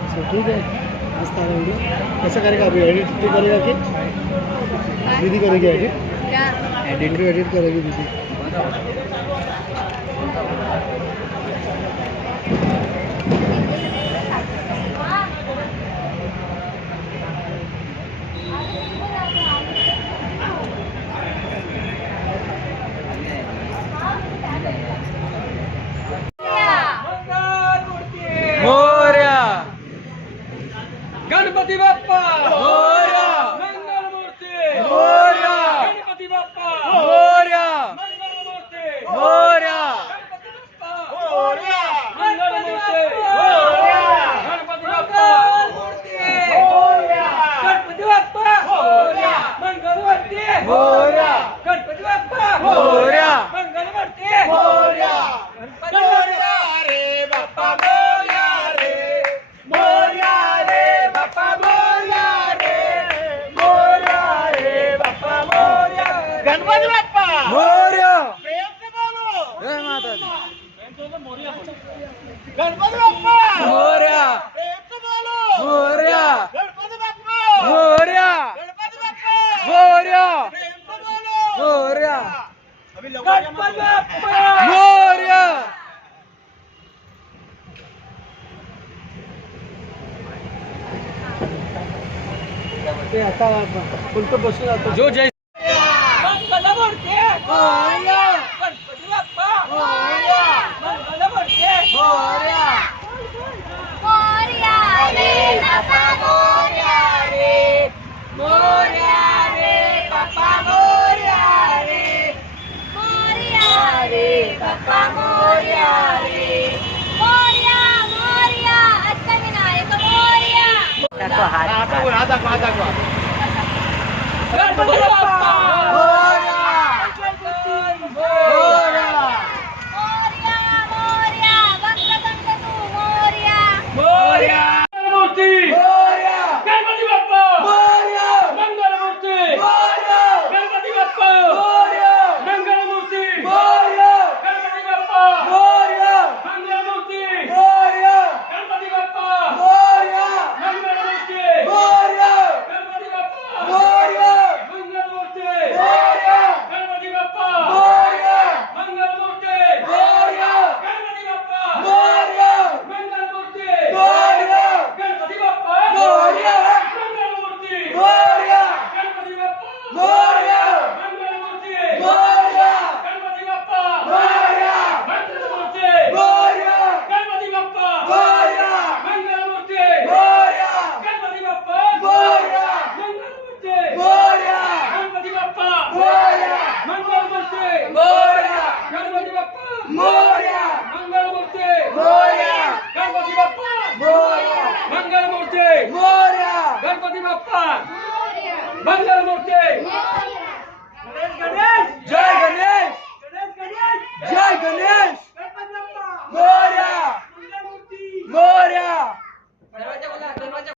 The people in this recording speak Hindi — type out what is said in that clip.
अच्छा, ठीक है। मस्त आ रही कैसा करेगा अभी? एडिट तो करेगा कि? दीदी करेगी एडिट एडिट तो करेगी दीदी। Ganpati Bappa! అప్ప మోరియా జై మాతాజీ గణపతి అప్ప మోరియా మోరియా గణపతి అప్ప మోరియా గణపతి అప్ప మోరియా మోరియా గణపతి అప్ప మోరియా जो जय Takwa, takwa, takwa. Takwa, takwa. Ganpati Bappa! मंगल मूर्ती! गणेश गणेश! जय गणेश! गणेश गणेश! जय गणेश!